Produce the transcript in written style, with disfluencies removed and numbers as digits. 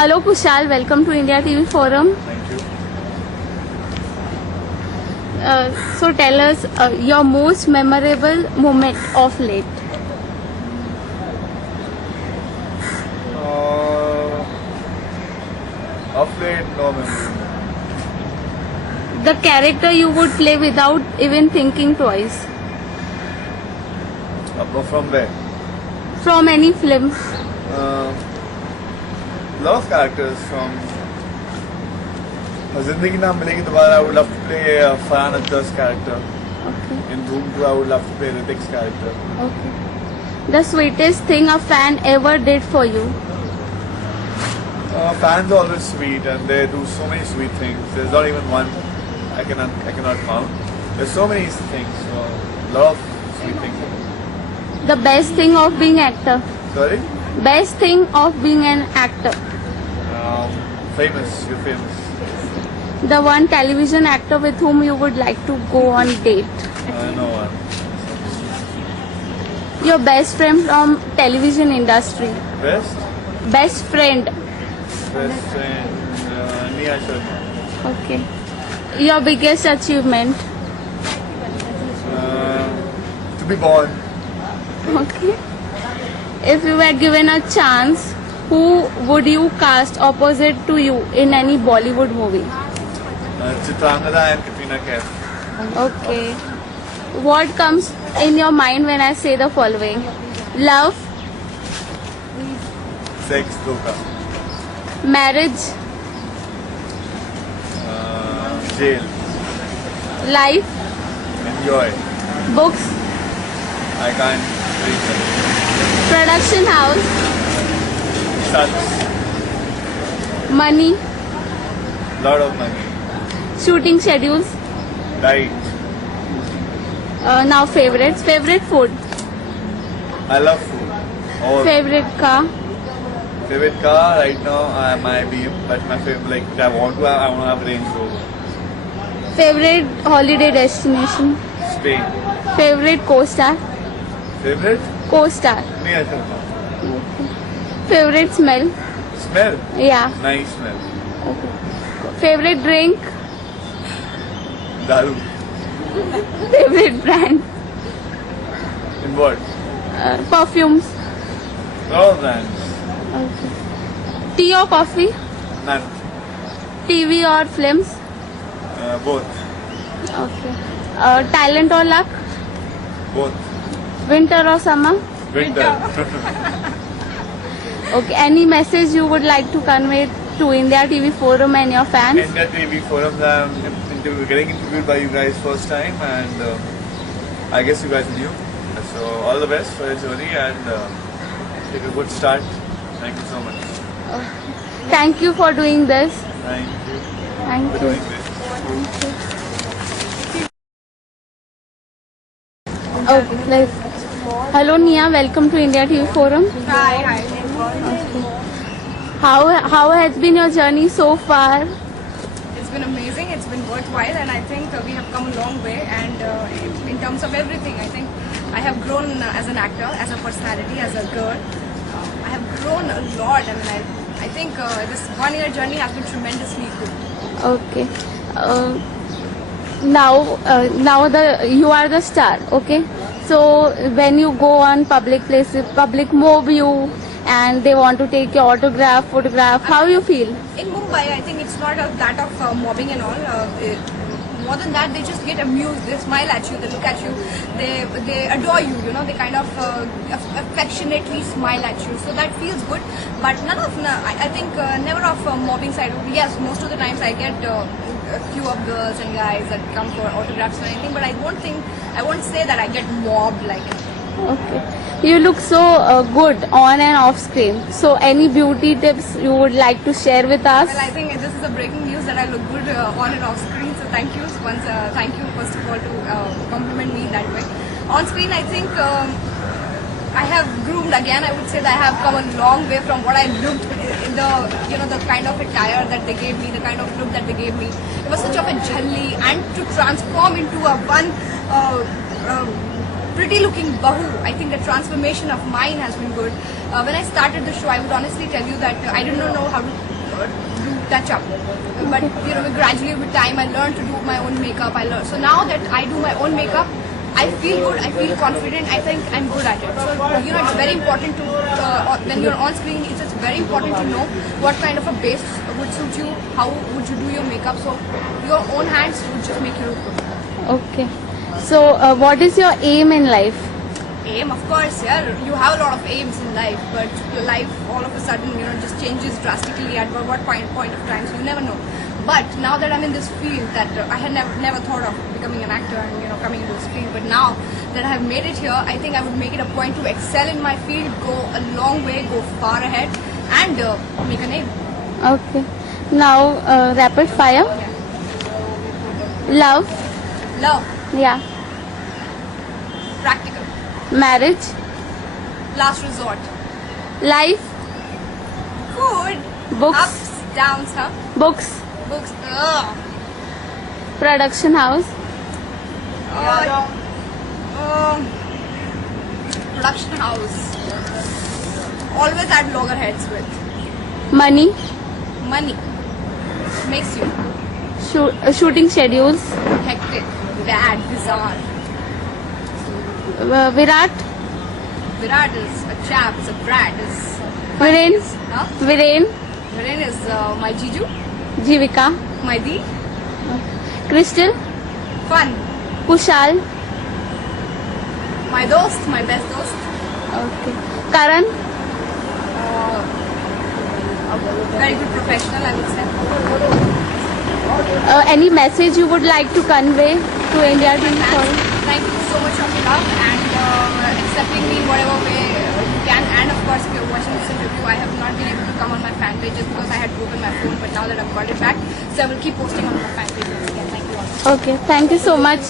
Hello Kushal, welcome to India TV Forum. Thank you. So tell us your most memorable moment of late. Of late, no memory. The character you would play without even thinking twice. From where? From any film. Lot of characters from Zindagi Na Milegi Dobara. I would love to play Farhan Akhtar's character. Okay. In Dhoom 2, I would love to play Ritik's character. Okay. The sweetest thing a fan ever did for you. Fans are always sweet and they do so many sweet things. There's not even one I cannot count. There's so many things. So, lot of sweet things. The best thing of being actor. Sorry? Best thing of being an actor. Famous. You're famous. The one television actor with whom you would like to go on date. No one. Your best friend from television industry. Best? Best friend. Best friend, Nia Sharma. Okay. Your biggest achievement. To be born. Okay. If you were given a chance, who would you cast opposite to you in any Bollywood movie? Chitrangada and Katrina Kaif. Okay. What comes in your mind when I say the following? Love, Sex, Dhoka. marriage, Jail. life, Enjoy. books, I can't read them. production house, Sucks. money, Lot of money. shooting schedules. Diet. Now favorites. Favorite food, I love food. Or favorite car, favorite car right now, my BM. But my favorite, like, I want to have Range Rover. favorite holiday destination, Spain. favorite co-star, Favorite? co-star, Nia Sharma. favorite smell. Smell? Yeah. Nice smell. Favorite drink, Daru. favorite brand, In what? perfumes. All brands. Tea or coffee, None. TV or films. Both. Okay. Talent or luck, Both. winter or summer. Winter. Okay. Any message you would like to convey to India TV Forum and your fans? India TV Forums, I'm getting interviewed by you guys first time, and I guess you guys are new. So all the best for your journey and take a good start. Thank you so much. Thank you for doing this. Thank you Thank for you. doing this. Okay. Let's. Hello Nia, welcome to India TV Forum. Hi. How has been your journey so far? It's been amazing. It's been worthwhile, and I think we have come a long way. And in terms of everything, I think I have grown as an actor, as a personality, as a girl. I have grown a lot, and I think this 1 year journey has been tremendously good. Okay. Now you are the star. Okay. So when you go on public places, public mob you, and they want to take your autograph, photograph, how you feel? In Mumbai, I think it's not that of mobbing and all. More than that, they just get amused. They smile at you. They look at you. They adore you. You know, they kind of affectionately smile at you. So that feels good. But I think never of mobbing side. Yes, most of the times I get a few of girls and guys that come for autographs or anything. But I won't say that I get mobbed like. Okay. You look so good on and off screen. So any beauty tips you would like to share with us? Well, I think this is a breaking news that I look good on and off screen. So thank you. Thank you first of all to compliment me that way. On screen, I think I have groomed again. I would say that I have come a long way from what I looked in the kind of attire that they gave me, the kind of look that they gave me. It was such of a jhalli, and to transform into a one pretty looking bahu. I think the transformation of mine has been good. When I started the show, I would honestly tell you that I did not know how to do touch up. But gradually with time, I learned to do my own makeup. So now that I do my own makeup, I feel good, I feel confident, I think I'm good at it. So, it's very important to, when you're on screen, it's just very important to know what kind of a base would suit you, how would you do your makeup. So, your own hands would just make you look good. Okay. So, what is your aim in life? Aim, of course, yeah, you have a lot of aims in life, but life all of a sudden, just changes drastically at what point of time, so you never know. But now that I'm in this field that I had never thought of becoming an actor and coming into this field, but now that I have made it here, I think I would make it a point to excel in my field, go a long way, go far ahead, and make a name. Okay. Now, rapid fire. Love. Love, Yeah. practical, Marriage. last resort, Life. good, Books. ups, downs, huh? Books. Books, ugh. Production house. Production house. Always had loggerheads with. Money. Money makes you Shooting schedules. hectic, bad, bizarre. Virat. Virat is a chap, is a brat, is Viren. huh? Viren. Viren is my Jiju, Jivika. my Di. Crystal. Fun, Kushal. my dost, my best dost. Okay. Karan. Very good professional, I would say. Any message you would like to convey to India team? Sorry. Thank you so much of love and accepting me in whatever way you can. And of course, if you're watching this interview, I have not been able to come on my fan pages because I had broken my phone. But now that I've got it back, so I will keep posting on my fan pages again. Thank you all. Okay. Thank you so much.